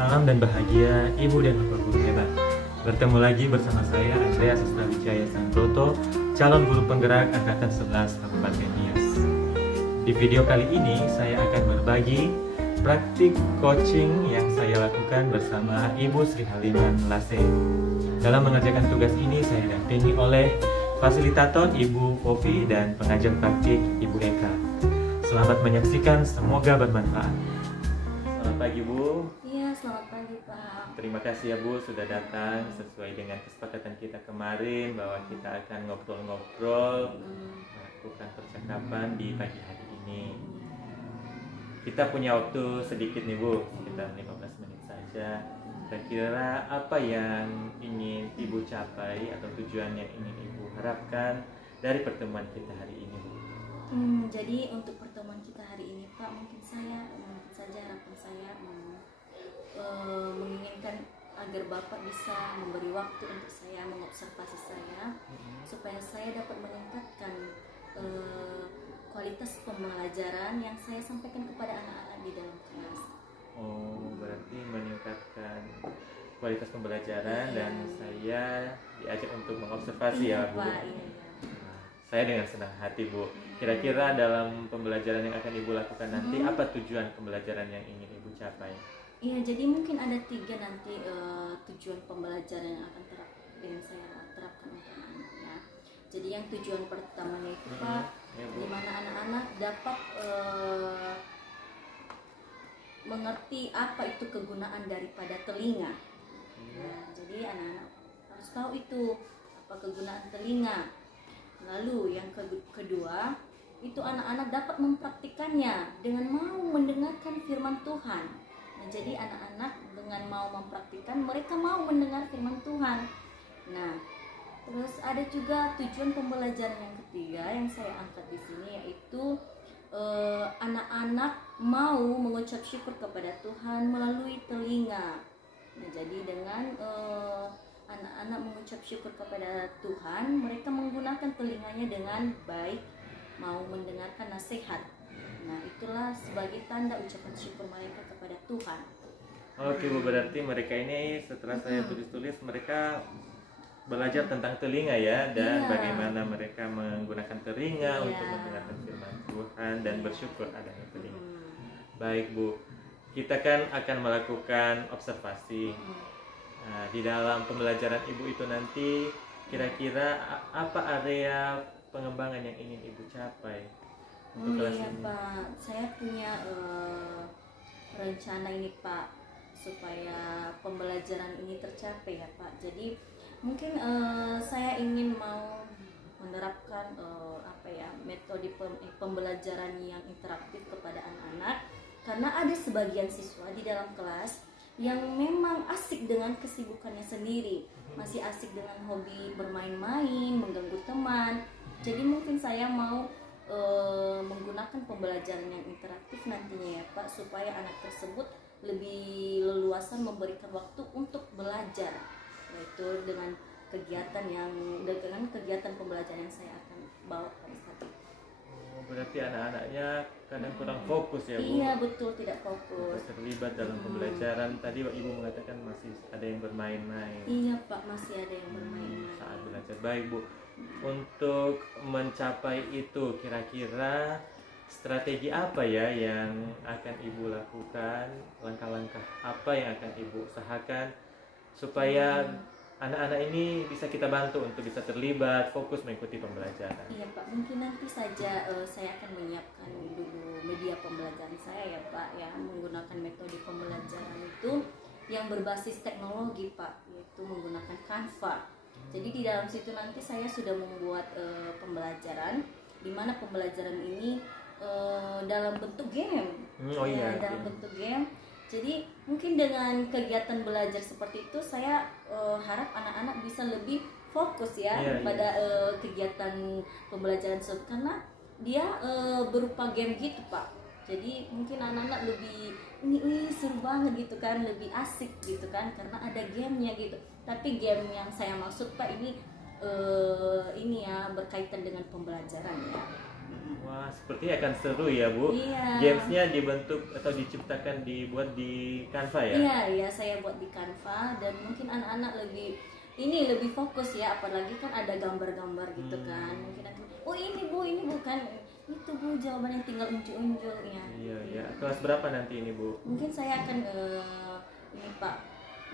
Salam dan bahagia Ibu dan Bapak Guru hebat. Bertemu lagi bersama saya Andreas Wijaya Sandroto, calon guru penggerak Angkatan 11 Kabupaten Nias. Di video kali ini saya akan berbagi praktik coaching yang saya lakukan bersama Ibu Sri Haliman Lase. Dalam mengerjakan tugas ini saya didampingi oleh fasilitator Ibu Ovi dan pengajar praktik Ibu Eka. Selamat menyaksikan, semoga bermanfaat. Selamat pagi Bu. Iya, selamat pagi Pak. Terima kasih ya Bu sudah datang sesuai dengan kesepakatan kita kemarin bahwa kita akan ngobrol-ngobrol, melakukan percakapan di pagi hari ini. Kita punya waktu sedikit nih Bu, sekitar 15 menit saja. Kira-kira apa yang ingin Ibu capai atau tujuan yang ingin Ibu harapkan dari pertemuan kita hari ini Bu? Jadi untuk pertemuan kita hari ini Pak, mungkin saja harapan saya menginginkan agar Bapak bisa memberi waktu untuk saya mengobservasi saya, supaya saya dapat meningkatkan kualitas pembelajaran yang saya sampaikan kepada anak-anak di dalam kelas. Oh, berarti meningkatkan kualitas pembelajaran dan saya diajak untuk mengobservasi ya Bu. Pak, iya. Saya dengan senang hati Bu. Kira-kira dalam pembelajaran yang akan Ibu lakukan nanti apa tujuan pembelajaran yang ingin Ibu capai? Iya, jadi mungkin ada 3 nanti tujuan pembelajaran yang akan saya terapkan untuk anak-anaknya. Jadi yang tujuan pertamanya itu Pak, di mana anak-anak dapat mengerti apa itu kegunaan daripada telinga. Nah, jadi anak-anak harus tahu itu apa kegunaan telinga. Lalu yang kedua, itu anak-anak dapat mempraktikannya dengan mau mendengarkan firman Tuhan. Nah, jadi anak-anak dengan mau mempraktikkan, mereka mau mendengar firman Tuhan. Nah, terus ada juga tujuan pembelajaran yang ketiga yang saya angkat di sini, yaitu anak-anak mau mengucap syukur kepada Tuhan melalui telinga. Nah, jadi dengan anak-anak mengucap syukur kepada Tuhan, mereka menggunakan telinganya dengan baik, mau mendengarkan nasihat. Nah, itulah sebagai tanda ucapan syukur mereka kepada Tuhan. Oke Bu, berarti mereka ini setelah saya tulis-tulis, mereka belajar tentang telinga ya, dan bagaimana mereka menggunakan telinga untuk mendengarkan firman Tuhan dan bersyukur adanya telinga. Baik Bu, kita kan akan melakukan observasi. Nah, di dalam pembelajaran Ibu itu nanti kira-kira apa area pengembangan yang ingin Ibu capai untuk kelas ini? Pak, saya punya rencana ini Pak, supaya pembelajaran ini tercapai ya Pak. Jadi mungkin saya ingin mau menerapkan metode pembelajaran yang interaktif kepada anak-anak, karena ada sebagian siswa di dalam kelas yang memang asik dengan kesibukannya sendiri, masih asik dengan hobi bermain-main, mengganggu teman. Jadi mungkin saya mau menggunakan pembelajaran yang interaktif nantinya ya Pak, supaya anak tersebut lebih leluasa memberikan waktu untuk belajar, yaitu dengan kegiatan pembelajaran yang saya akan bawa pada saat itu. Berarti anak-anaknya kadang kurang fokus ya Bu? Iya betul, tidak fokus. Terlibat dalam pembelajaran. Tadi Ibu mengatakan masih ada yang bermain-main. Iya Pak, masih ada yang bermain-main saat belajar. Baik Bu, untuk mencapai itu kira-kira strategi apa ya yang akan Ibu lakukan? Langkah-langkah apa yang akan Ibu usahakan supaya anak-anak ini bisa kita bantu untuk bisa terlibat, fokus mengikuti pembelajaran? Iya Pak, mungkin nanti saja saya akan menyiapkan dulu media pembelajaran saya ya Pak, ya menggunakan metode pembelajaran itu yang berbasis teknologi Pak, yaitu menggunakan Canva. Jadi di dalam situ nanti saya sudah membuat pembelajaran, di mana pembelajaran ini dalam bentuk game. Dalam bentuk game. Jadi mungkin dengan kegiatan belajar seperti itu saya harap anak-anak bisa lebih fokus pada kegiatan pembelajaran tersebut, karena dia berupa game gitu Pak. Jadi mungkin anak-anak lebih ini seru banget gitu kan, lebih asik gitu kan, karena ada gamenya gitu. Tapi game yang saya maksud Pak ini berkaitan dengan pembelajaran ya. Wah, sepertinya akan seru ya Bu. Iya. Gamesnya dibentuk atau diciptakan dibuat di Canva ya? Iya, iya, saya buat di Canva dan mungkin anak-anak lebih fokus ya, apalagi kan ada gambar-gambar gitu kan. Mungkin nanti, oh ini Bu bukan itu Bu, jawabannya tinggal unjuk-unjuk ya. Iya, iya. Kelas berapa nanti ini Bu? Mungkin saya akan ini Pak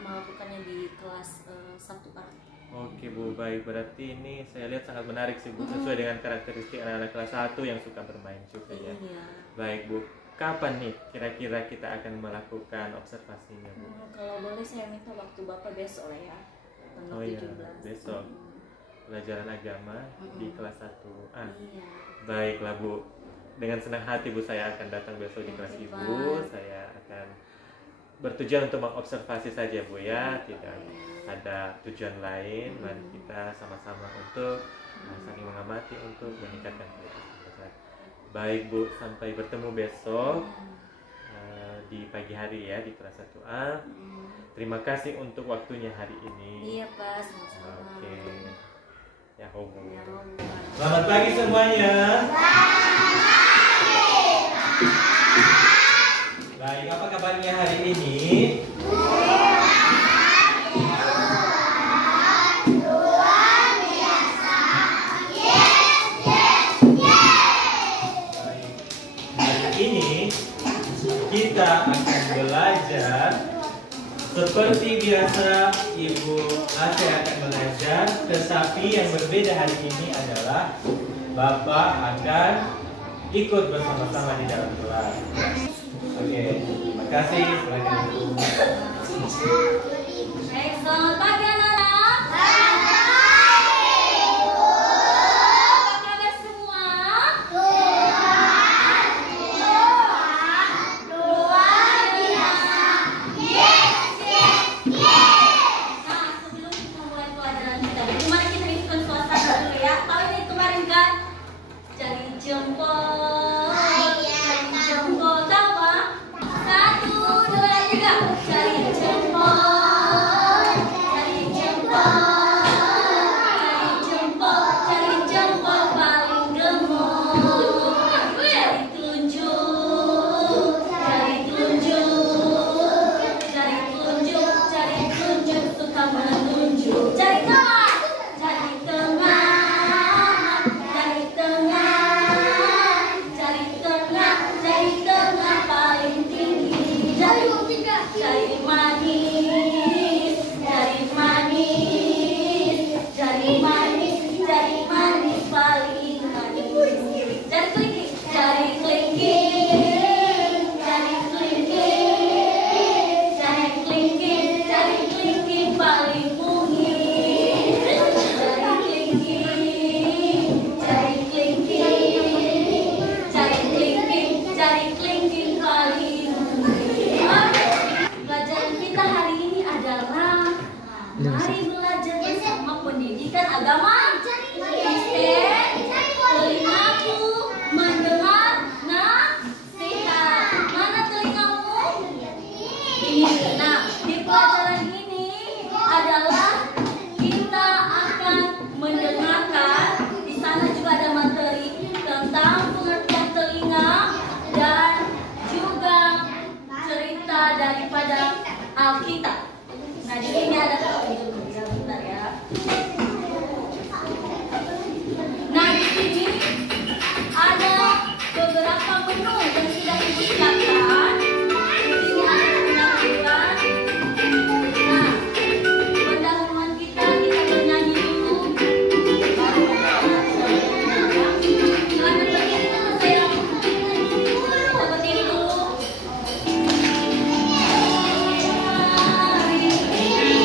melakukannya di kelas 1A. Oke Bu, baik. Berarti ini saya lihat sangat menarik sih Bu, sesuai dengan karakteristik anak-anak kelas 1 yang suka bermain juga ya. Iya. Baik Bu, kapan nih kira-kira kita akan melakukan observasinya Bu? Kalau boleh saya minta waktu Bapak besok lah ya, tanggal Oh iya, 17. besok. Pelajaran agama di kelas 1A. Iya. Baiklah Bu, dengan senang hati Bu saya akan datang besok di kelas Oke, Ibu. Pak. Saya akan bertujuan untuk mengobservasi saja Bu ya, tidak ada tujuan lain. Mari kita sama-sama untuk saling mengamati untuk meningkatkan kualitas belajar. Baik Bu, sampai bertemu besok di pagi hari ya di kelas 1A. Terima kasih untuk waktunya hari ini. Iya Pak, sama-sama. Oke. Ya Bu. Ya, Allah. Selamat pagi semuanya. Baik, apa kabarnya hari ini? Baik. Hari ini kita akan belajar seperti biasa. Ibu Ate akan mengajar, tetapi yang berbeda hari ini adalah Bapak akan ikut bersama-sama di dalam kelas. Oke, terima kasih. Silakan Ibu. Baik, selamat pagi anak-anak. Apa kabar semua? Luar biasa. Nah, sebelum kita mulai pelajaran kita, gimana kita hidupkan suasana dulu ya? Tahu ini kemarin kan? Cari jempol. Cari jempol, tahu Pak? 1, 2, 3. Cari jempol. Cari jempol. Cari jempol. Cari jempol paling gemuk. Cari telunjuk. Cari telunjuk. Cari telunjuk. Cari telunjuk suka menunjuk. Cari tengah. Cari tengah. Cari tengah. Cari tengah. Cari tengah paling tinggi. Cari manis. Cari manis. Cari manis. Cari manis paling manis. Cari kelingking. Cari kelingking. Cari kelingking. Cari kelingking. Cari kelingking paling mungil. Cari kelingking. Cari kelingking. Cari kelingking. Cari kelingking paling mungil. Oke. Pelajaran kita hari ini adalah mari belajar bersama pendidikan agama. Kristen, telingaku mendengar nasihat. Mana telingamu? Ini. Nah, di pelajaran ini adalah kita akan mendengarkan. Di sana juga ada materi tentang pengertian telinga dan juga cerita daripada Alkitab. Nah, di sini ada sebentar ya. Nah, di sini ada beberapa menu yang sudah Ibu siapkan. Di sini ada pendahuluan. Nah, pendahuluan kita bernyanyi dulu. Baru silakan berdiri dulu sayang. Kita berdiri dulu. Hari ini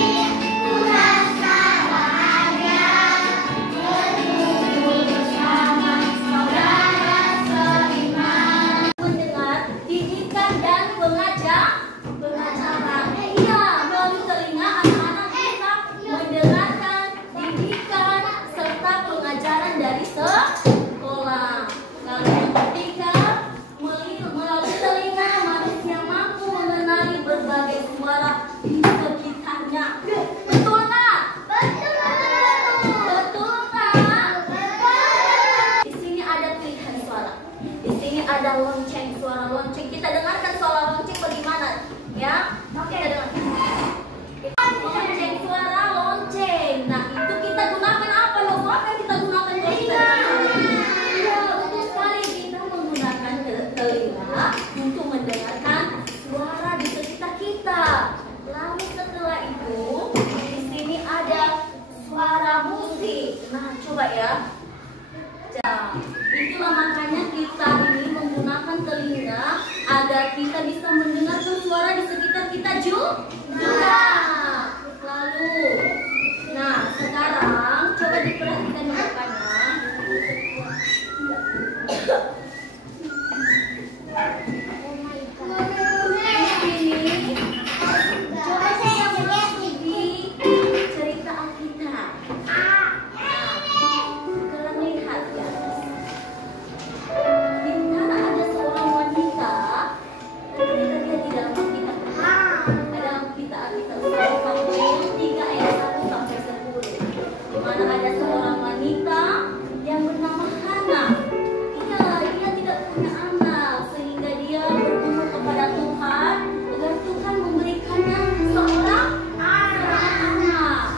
Pak ya. Itulah makanya kita ini menggunakan telinga agar kita bisa mendengarkan suara di sekitar kita juga. Lalu, nah sekarang coba diperhatikan makanya. Di sini, coba saya mengikuti cerita Alkitab. Kalian lihat ya. Di mana ada seorang wanita, ketika dia di dalam Alkitab, ada Alkitab Samuel 3 ayat 1 sampai 10. Di mana ada seorang wanita yang bernama Hana. Dia tidak punya anak, sehingga dia bergumul kepada Tuhan agar Tuhan memberikannya seorang anak.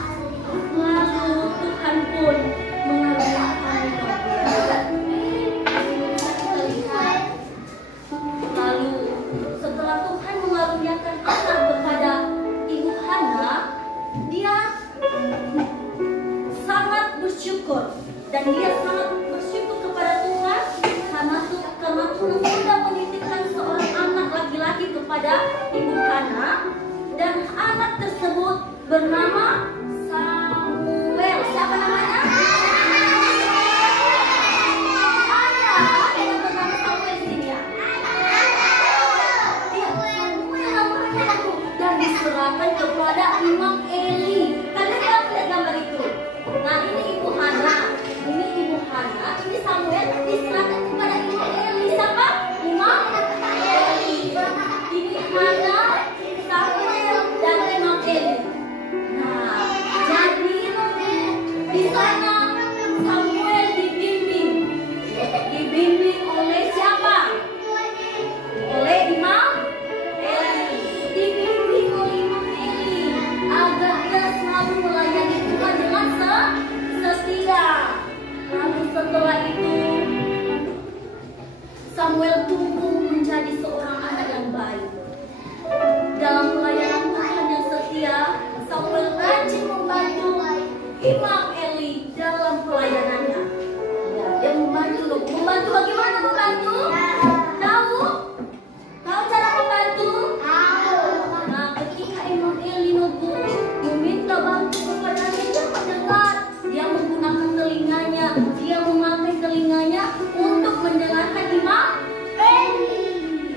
Lalu Tuhan pun mengaruniakannya. Lalu setelah Tuhan mengaruniakan anak kepada ibu Hana, dia sangat bersyukur dan dia sangat bersyukur kepada Tuhan karena Tuhan sudah menitipkan seorang anak laki-laki kepada ibu Hana, dan anak tersebut bernama Samuel. Siapa namanya? Ada yang bernama Samuel di sini ya? Iya, Samuel namanya itu, dan diserahkan kepada Imam Eli. Kalian lihat gambar itu. Nah ini ibu Hana, ini Samuel diserahkan kepada Imam Eli. Siapa? Imam Eli. Ini Hana, Samuel, dan Imam Eli. Nah, jadi di sana Samuel dibimbing oleh siapa? Oleh Imam Eli. Dibimbing oleh Imam Eli agar dia selalu melayani Tuhan dengan setia. Lalu setelah itu Samuel tumbuh menjadi seorang anak yang baik. Dalam pelayanan Tuhan yang setia, Samuel rajin membantu Imam Eli dalam pelayanannya. Ya, dia membantu bagaimana membantu? Tahu cara membantu? Nah, ketika Imam Eli meminta bantu kepadanya, dia mendengar. Dia menggunakan telinganya, dia memakai telinganya untuk mendengarkan Imam Eli.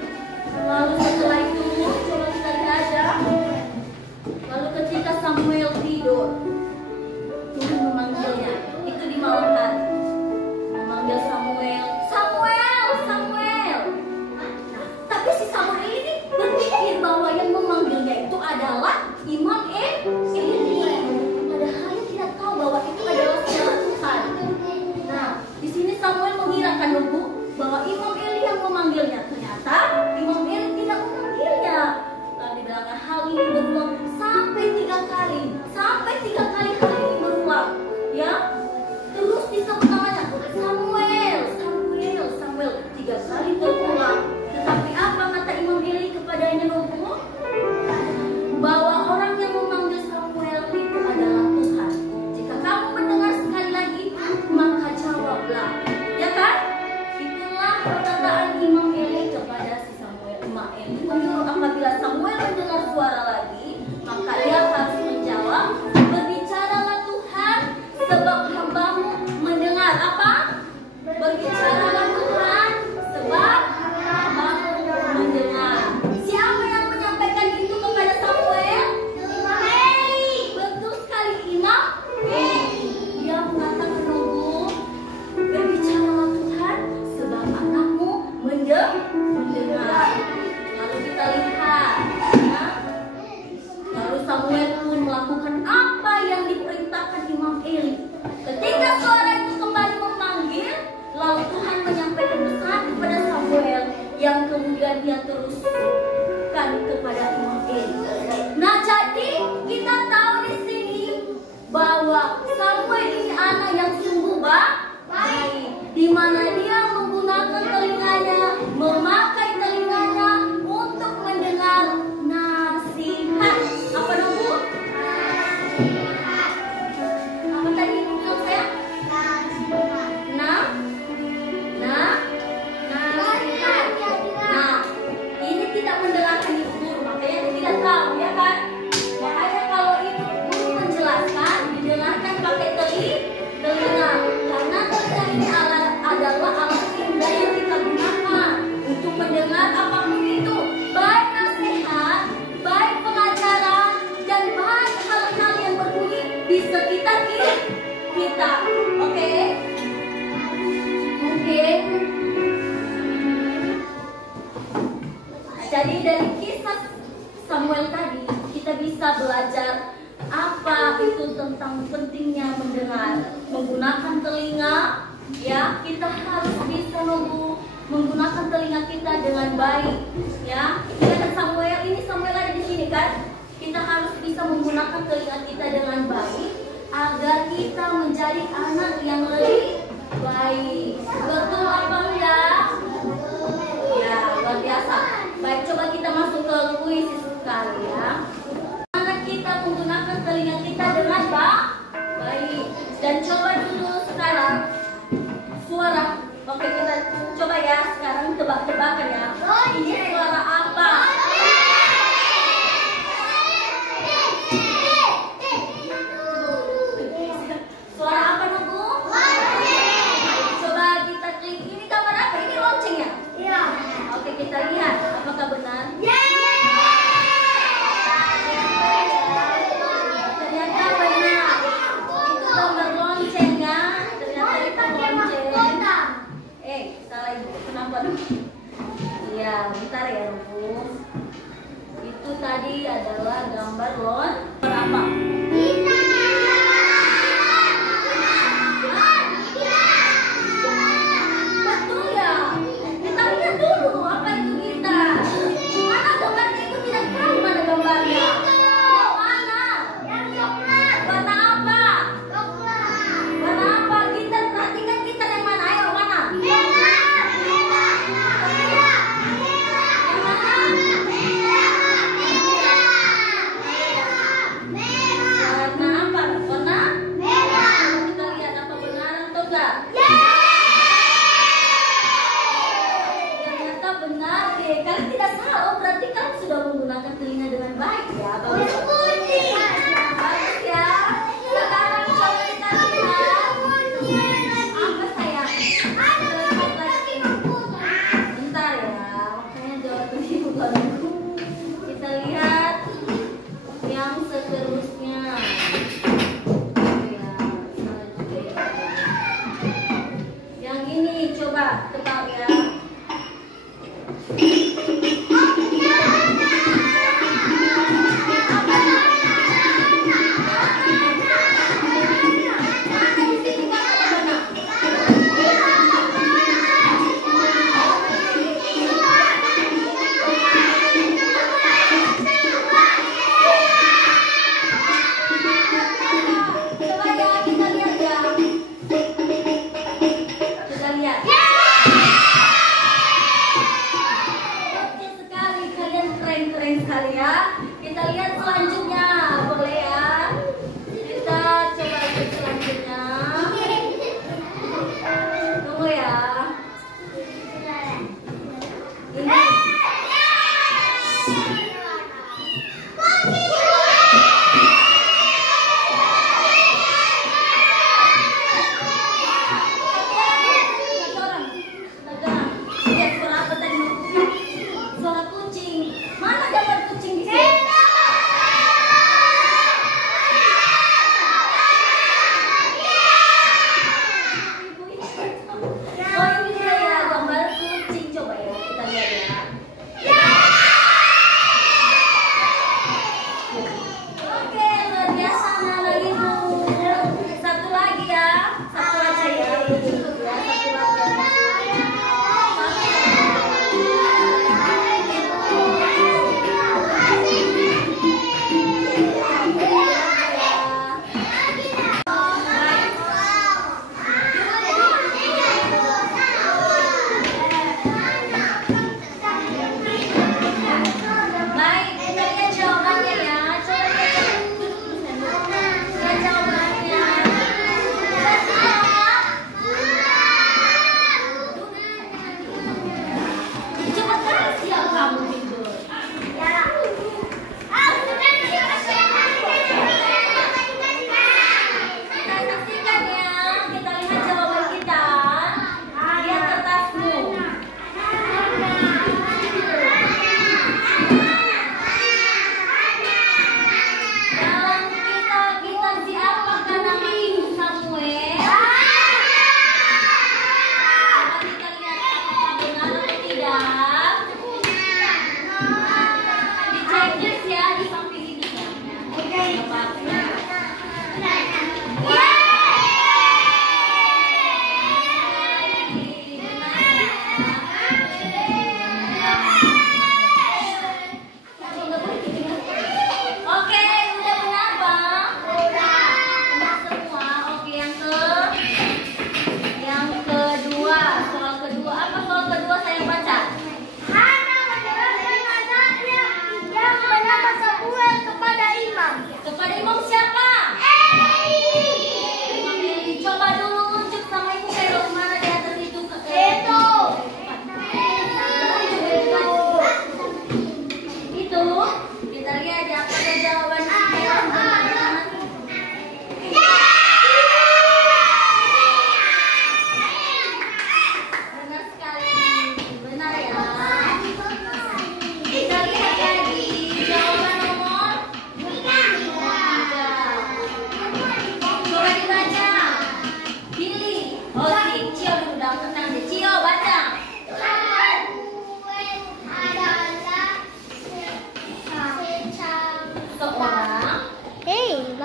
Lalu setelah itu, coba kita lihat ya. Lalu ketika Samuel tidur, Tuhan memanggilnya. Itu di malam hari. Memanggil Samuel. Tapi si Samuel ini berpikir bahwa yang memanggilnya itu adalah Imam Eli. Padahal dia tidak tahu bahwa itu adalah suara Tuhan. Nah, di sini Samuel mengirakan bahwa Imam Eli yang memanggilnya. Ternyata Imam Eli tidak memanggilnya. Lalu dibilangnya hal ini berulang sampai 3 kali. Sampai 3 kali hal ini berulang. Ya, terus disebut namanya Samuel 3 kali berulang. Tetapi apa kata Imam Eli kepadanya bahwa orang yang memanggil Samuel itu adalah Tuhan. Jika kamu mendengar sekali lagi, maka jawablah. Ya kan? Itulah perkataan Imam Eli kepada si Samuel. Imam Eli menyuruh apabila Samuel mendengar suara lagi, maka ia harus menjawab, berbicara kita. Oke? Mungkin. Jadi dari kisah Samuel tadi kita bisa belajar apa itu tentang pentingnya mendengar, menggunakan telinga. Ya, kita harus bisa menggunakan telinga kita dengan baik. Ya, kita Samuel ini Samuel ada di sini kan? Kita harus bisa menggunakan telinga kita dengan baik agar kita menjadi anak yang lebih baik. Betul apa enggak? Ya, luar biasa. Baik, coba kita masuk ke kuis sekali ya. Mana kita menggunakan telinga kita dengan baik. Dan coba dulu sekarang suara. Oke, kita coba ya sekarang tebak-tebakan ya. Ini suara apa? Suara apa, Nunggu? Coba kita klik. Ini gambar apa? Ini lonceng ya? Iya. Oke, kita lihat apakah benar. Ternyata benar. Itu gambar lonceng ya. Ternyata itu lonceng. Salah ibu. Kenapa? Iya, bentar ya, Nunggu. Itu tadi adalah gambar apa? Betul ya. Kita lihat dulu apa itu gitar. Mana gambarnya? Itu tidak tahu mana gambarnya. Yang mana? Yang coklat. Warna apa? Coklat. Warna apa? Gitar, perhatikan gitar yang mana? Ayo, mana? Merah. Warna apa? Warna merah. Kita lihat apa benar atau enggak? Ternyata benar deh. Kalian tidak salah. Berarti kalian sudah menggunakan telinga dengan baik ya. Bagus. Bagus ya. Sekarang coba kita lihat. Apa sayang? Bentar ya. Makanya jawab dulu baru. Kita lihat yang seterusnya. Ya, salah juga ya. Yang ini coba tebak ya. Coba ya, kita lihat ya. Kita lihat. Betul sekali, kalian keren-keren sekali ya. Kita lihat selanjutnya, boleh ya? Kita coba lihat selanjutnya. Tunggu ya. Ini. Lihat suara apa tadi? Suara kucing. Mana gambar kucing di sini?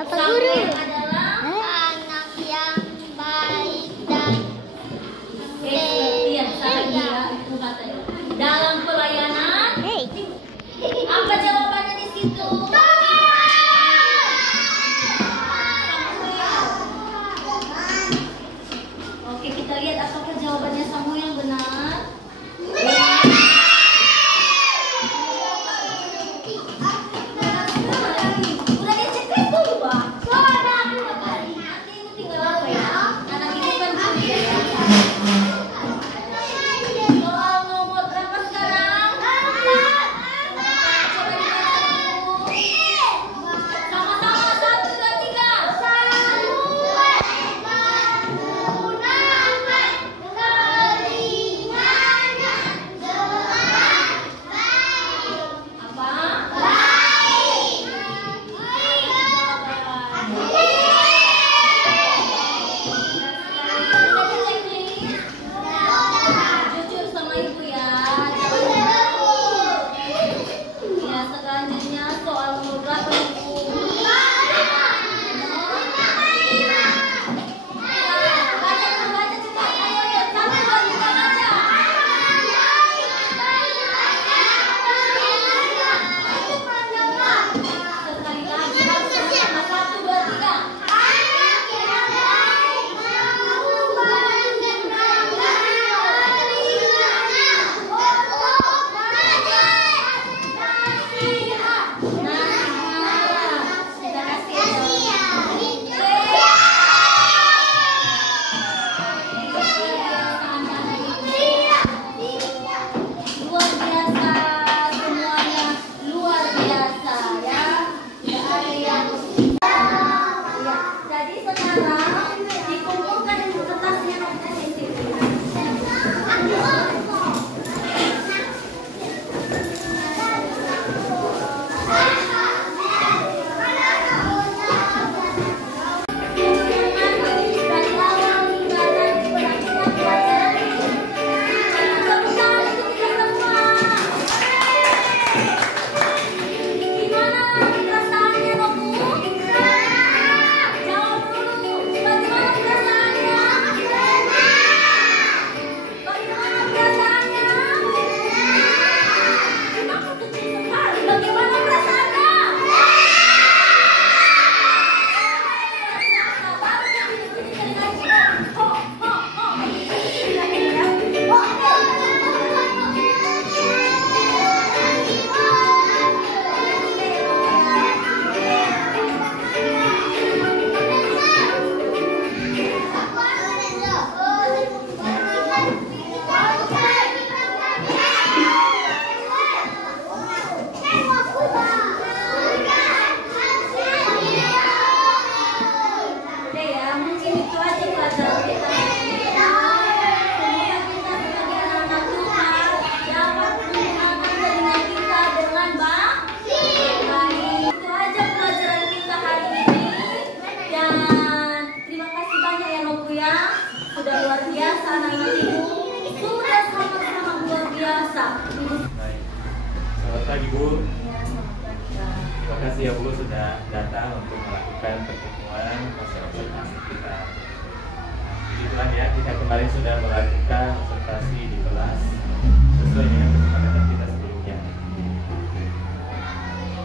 Bapak Guru adalah anak yang baik dan iya, salah dia itu katanya. Dalam pelayanan, apa jawabannya di situ? Oke, kita lihat apakah jawabannya Samuel benar. Udah dicek dulu, Pak. Nanti itu tinggal apa ya? Anak ini kan soal nomor berapa sekarang? Coba dibaca dulu. Sama-sama 1, 2, 3. Jujur sama ibu ya. Ya, selanjutnya soal nomor berapa ibu? Baca cepat. Ayo, 1, 2, 3 baca. Sekali lagi, sama 1, 2, 3. Luar biasa semuanya, luar biasa ya. Tidak ada yang ya. Jadi sekarang dikumpulkan kertasnya di sini. Dari awal hingga nanti berakhirnya pelajaran ini. Tepuk tangan untuk kita semua. Gimana perasaannya, Nobu? Jawab dulu. Bagaimana perasaannya? Bagaimana perasaannya? Kenapa kecil sekali? Bagaimana perasaannya? Baru jadi bunyi telinganya. Ho, ho, ho. Udah ya, mungkin itu aja pelajaran kita hari ini. Semoga kita sebagai anak Tuhan dapat menggunakan telinga kita dengan baik. Itu aja pelajaran kita hari ini. Dan terima kasih banyak ya Nobu ya. Sudah luar biasa anak-anak ibu. Sudah sama-sama luar biasa. Baik. Selamat pagi Bu. Ya, selamat pagi, Kak. Terima kasih ya Bu sudah datang untuk melakukan pertemuan observasi kita. Nah, begitulah ya, kita kemarin sudah melakukan observasi di kelas sesuai dengan kesepakatan kita sebelumnya.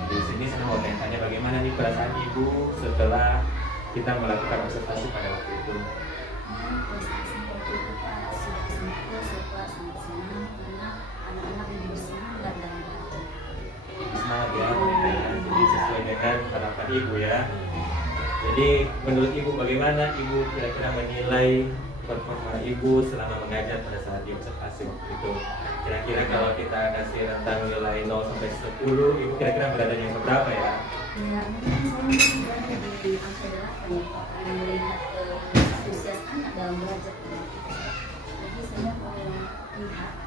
Di sini saya mau tanya bagaimana nih perasaan Ibu setelah kita melakukan observasi pada waktu itu. Prestasi waktu itu Pak sudah sempurna setelah sangat senang karena anak-anak lebih bersemangat dalam belajar. Semangat ya, jadi sesuai dengan harapan Ibu ya. Jadi menurut Ibu bagaimana Ibu kira-kira menilai performa Ibu selama mengajar pada saat di observasi waktu itu? Kira-kira kalau kita kasih rentang nilai 0 sampai 10, Ibu kira-kira berada di angka berapa ya? Ya, mungkin saya berada di angka 8 ya Pak, karena melihat antusias anak dalam belajar. Jadi saya melihat saya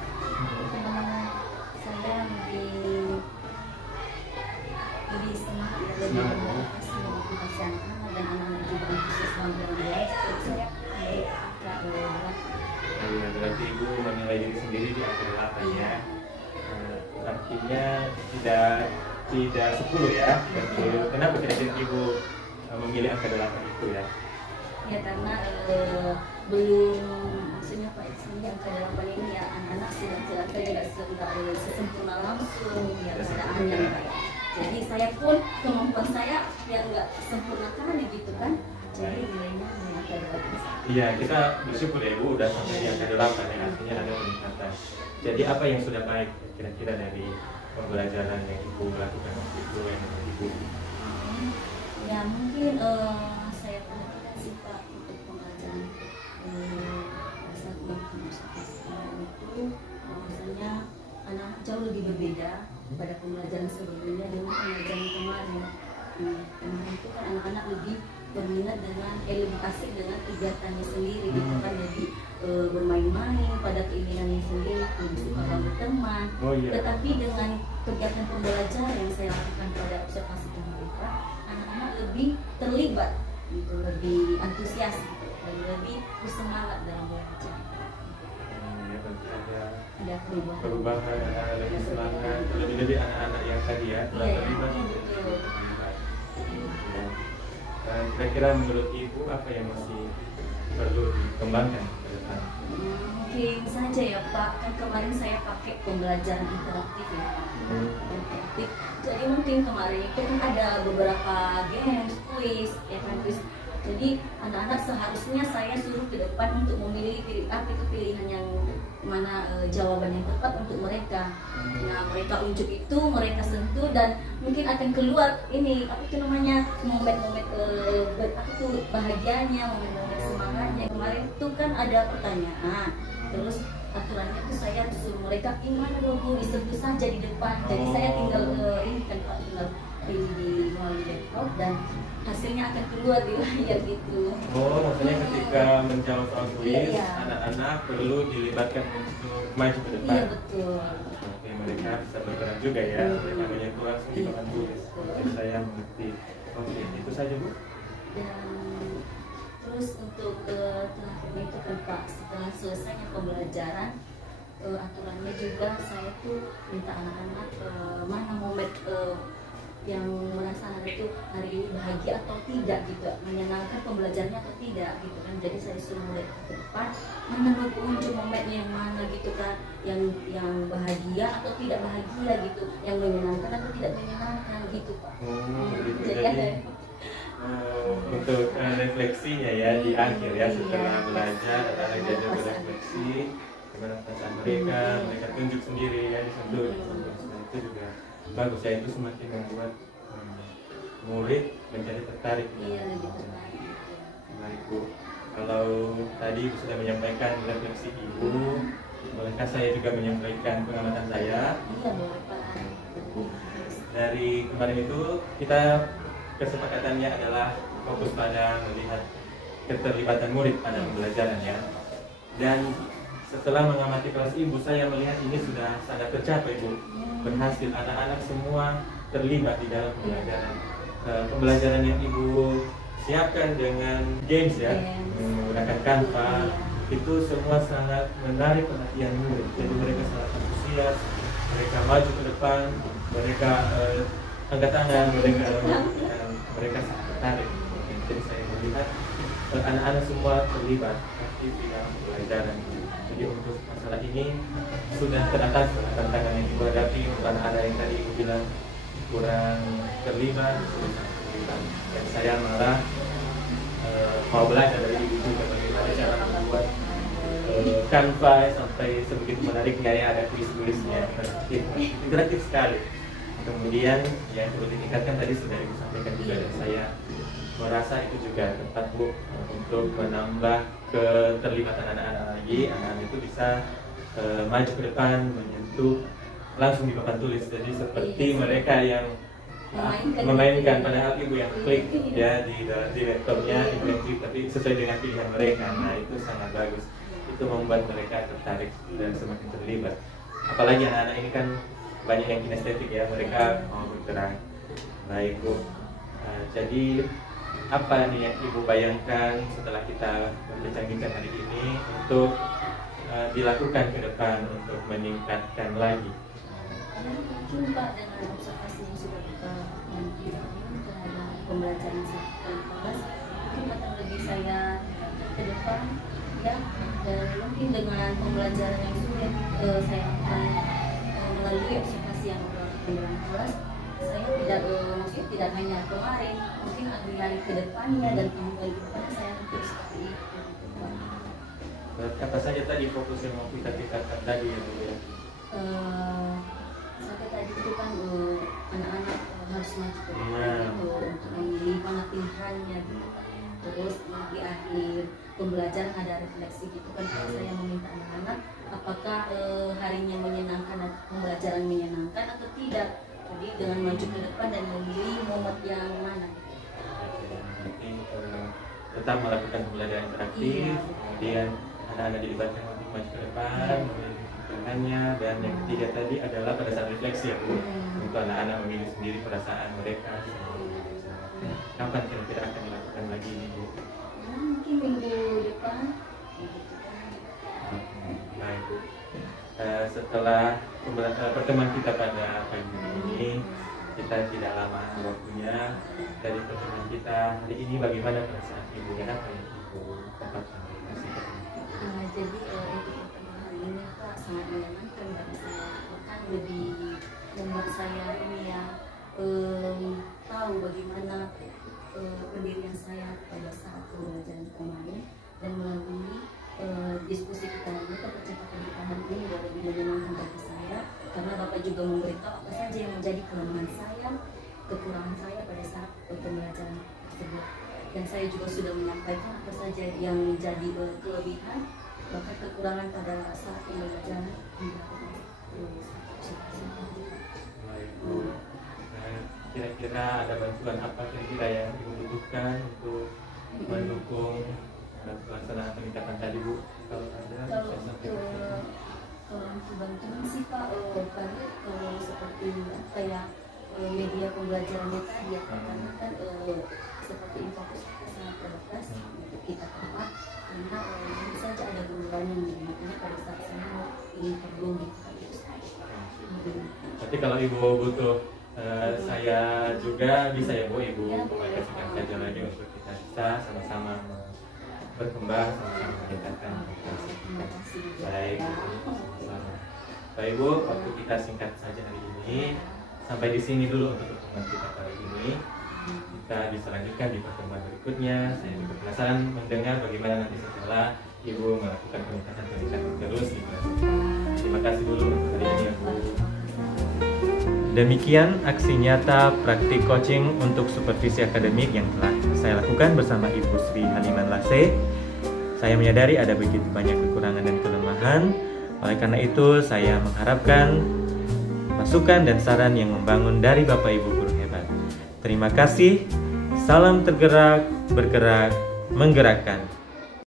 lebih semangat dan lebih memotivasi anak-anak dan anak-anak juga antusias dalam belajar. Jadi saya di angka 8. Iya, berarti Ibu menilai diri sendiri di angka 8 ya. Artinya tidak 10 ya. Kenapa kira-kira Ibu memilih angka 8 itu ya? Ya karena belum, maksudnya Pak ini angka 8 ini ya anak-anak sudah tidak sesempurna langsung ya keadaannya Pak. Jadi saya pun kemampuan saya yang nggak sempurna kali gitu kan. Jadi nilainya angka 8. Iya, kita bersyukur ya Ibu udah sampai di angka 8 ya, artinya ada peningkatan. Jadi apa yang sudah baik kira-kira dari pembelajaran yang Ibu lakukan waktu itu yang Ibu? Ya mungkin saya perhatikan sih Pak untuk pembelajaran saat itu bahwasanya anak jauh lebih berbeda pada pembelajaran sebelumnya dengan pembelajaran kemarin. Kemarin itu kan anak-anak lebih berminat dengan lebih asik dengan kegiatannya sendiri gitu kan, jadi bermain-main pada keinginannya sendiri, lebih suka berteman. Tetapi dengan kegiatan pembelajaran yang saya lakukan pada observasi mereka, anak-anak lebih terlibat gitu, lebih antusias gitu, dan lebih bersemangat dalam belajar. Ada perubahan, ada lebih semangat, lebih anak-anak yang tadi ya terlibat. Dan kira-kira menurut Ibu apa yang masih perlu dikembangkan ke depan? Mungkin saja ya Pak, kan kemarin saya pakai pembelajaran interaktif ya. Interaktif. Jadi mungkin kemarin itu kan ada beberapa games, quiz, ya kan quiz. Jadi anak-anak seharusnya saya suruh ke depan untuk memilih pilihan yang mana jawaban yang tepat untuk mereka. Nah mereka unjuk itu, mereka sentuh dan mungkin akan keluar ini apa itu namanya momen-momen bahagianya, momen-momen semangatnya. Kemarin itu kan ada pertanyaan, terus aturannya itu saya suruh mereka gimana logo disentuh saja di depan. Jadi saya tinggal ini kan Pak, tinggal pilih di melalui laptop dan hasilnya akan keluar di layar gitu. Oh, maksudnya ketika menjawab soal kuis, anak-anak perlu dilibatkan untuk maju ke depan. Iya betul. Oke, mereka bisa bergerak juga ya. Mereka menyentuh langsung di papan tulis. Oke, saya mengerti. Oke, itu saja Bu. Dan terus untuk terakhirnya itu kan Pak, setelah selesainya pembelajaran, aturannya juga saya tuh minta anak-anak mana momen yang merasa anak itu hari ini bahagia atau tidak gitu, menyenangkan pembelajarannya atau tidak gitu kan. Jadi saya suruh mulai ke depan, mana unjuk momennya yang mana gitu kan, yang bahagia atau tidak bahagia gitu, yang menyenangkan atau tidak menyenangkan gitu Pak. Gitu. Jadi ada untuk refleksinya ya di akhir ya, setelah belajar anak jadi berefleksi gimana perasaan mereka tunjuk sendiri ya, disentuh. Nah, itu juga bagus ya, itu semakin membuat murid menjadi tertarik. Iya, lebih tertarik. Baik Bu, kalau tadi Ibu sudah menyampaikan refleksi Ibu, bolehkah saya juga menyampaikan pengamatan saya? Iya boleh Pak. Dari kemarin itu kita kesepakatannya adalah fokus pada melihat keterlibatan murid pada pembelajaran ya. Dan setelah mengamati kelas Ibu, saya melihat ini sudah sangat tercapai Bu. Berhasil, anak-anak semua terlibat di dalam pembelajaran. Pembelajaran yang Ibu siapkan dengan games ya, menggunakan Canva, itu semua sangat menarik perhatian murid. Jadi mereka sangat antusias, mereka maju ke depan, mereka angkat tangan, mereka sangat tertarik. Jadi saya melihat anak-anak semua terlibat aktif di dalam pembelajaran. Jadi untuk masalah ini sudah teratasi tantangan yang Ibu hadapi. Untuk anak-anak yang tadi Ibu bilang kurang terlibat, dan saya malah mau belajar dari Ibu juga bagaimana cara membuat Canva sampai sebegitu menariknya ya, ada tulis-tulisnya, interaktif sekali. Kemudian yang perlu ditingkatkan tadi sudah Ibu sampaikan juga, dan saya merasa itu juga tepat Bu, untuk menambah keterlibatan anak-anak lagi. Anak-anak itu bisa maju ke depan, menyentuh langsung di papan tulis. Jadi seperti mereka yang memainkan, padahal Ibu yang klik ya di laptopnya, Ibu yang klik tapi sesuai dengan pilihan mereka. Nah itu sangat bagus, itu membuat mereka tertarik dan semakin terlibat. Apalagi anak-anak ini kan banyak yang kinestetik ya, mereka mau bergerak. Baik Bu, jadi apa nih yang Ibu bayangkan setelah kita berbincang-bincang hari ini untuk dilakukan ke depan untuk meningkatkan lagi? Ya, mungkin Pak dengan observasi yang sudah kita lakukan terhadap pembelajaran depan ya, dan mungkin dengan pembelajaran yang sudah saya lakukan melalui observasi yang di dalam kelas, saya maksudnya tidak hanya kemarin, mungkin hari-hari ke depannya dan tahun-tahun ke depannya saya hampir seperti itu. Apa saja tadi fokus yang mau kita tingkatkan tadi ya Bu ya? Sampai tadi itu kan anak-anak harus maju ke depan untuk memilih mana pilihannya gitu. Terus di akhir pembelajaran ada refleksi gitu kan, saya meminta anak-anak apakah harinya menyenangkan dan pembelajaran menyenangkan atau tidak. Jadi dengan maju ke depan dan memilih momen yang mana. Tetap melakukan pembelajaran interaktif, kemudian anak-anak dilibatkan untuk maju ke depan, pilihannya, dan yang ketiga tadi adalah pada saat refleksi ya Bu, untuk anak-anak memilih sendiri perasaan mereka. Kapan kira-kira akan dilakukan lagi ini Bu? Mungkin minggu depan. Baik Bu. Setelah pertemuan kita pada pagi ini, kita tidak lama waktunya dari pertemuan kita hari ini. Bagaimana perasaan Ibu? Kenapa Ibu dapatkan Jadi untuk pertemuan hari ini Pak sangat menyenangkan bagi saya, bahkan lebih membuat saya ini ya tahu bagaimana pendirian saya pada saat pembelajaran kemarin, dan melalui diskusi kita ini percakapan kita hari ini lebih menyenangkan bagi saya, karena Bapak juga memberitahu apa saja yang menjadi kelemahan saya, kekurangan saya pada saat pembelajaran tersebut, dan saya juga sudah menyampaikan apa saja yang menjadi kelebihan bahkan kekurangan pada saat pembelajaran kira-kira ada bantuan apa kira-kira yang Ibu butuhkan untuk mendukung pelaksanaan peningkatan tadi Bu? Kalau ada, kalau untuk bantuan sih Pak, kalau seperti apa ya, media pembelajarannya tadi ya, karena kan seperti info sangat terbatas untuk kita tempat, karena mungkin saja ada guru-guru yang menggunakannya pada saat saya ingin perlu gitu saja. Berarti kalau Ibu butuh saya juga bisa ya Bu, Ibu kasihkan saja lagi untuk kita bisa sama-sama berkembang, sama-sama meningkatkan kualitas. Baik, Baik Bu, waktu kita singkat saja hari ini. Sampai di sini dulu untuk pertemuan kita kali ini. Kita bisa lanjutkan di pertemuan berikutnya. Saya juga penasaran mendengar bagaimana nanti setelah Ibu melakukan peningkatan terus di kelas. Terima kasih dulu untuk hari ini ya Bu. Demikian aksi nyata praktik coaching untuk supervisi akademik yang telah saya lakukan bersama Ibu Sri Haliman Lase. Saya menyadari ada begitu banyak kekurangan dan kelemahan. Oleh karena itu, saya mengharapkan masukan dan saran yang membangun dari Bapak Ibu guru hebat. Terima kasih. Salam tergerak, bergerak, menggerakkan.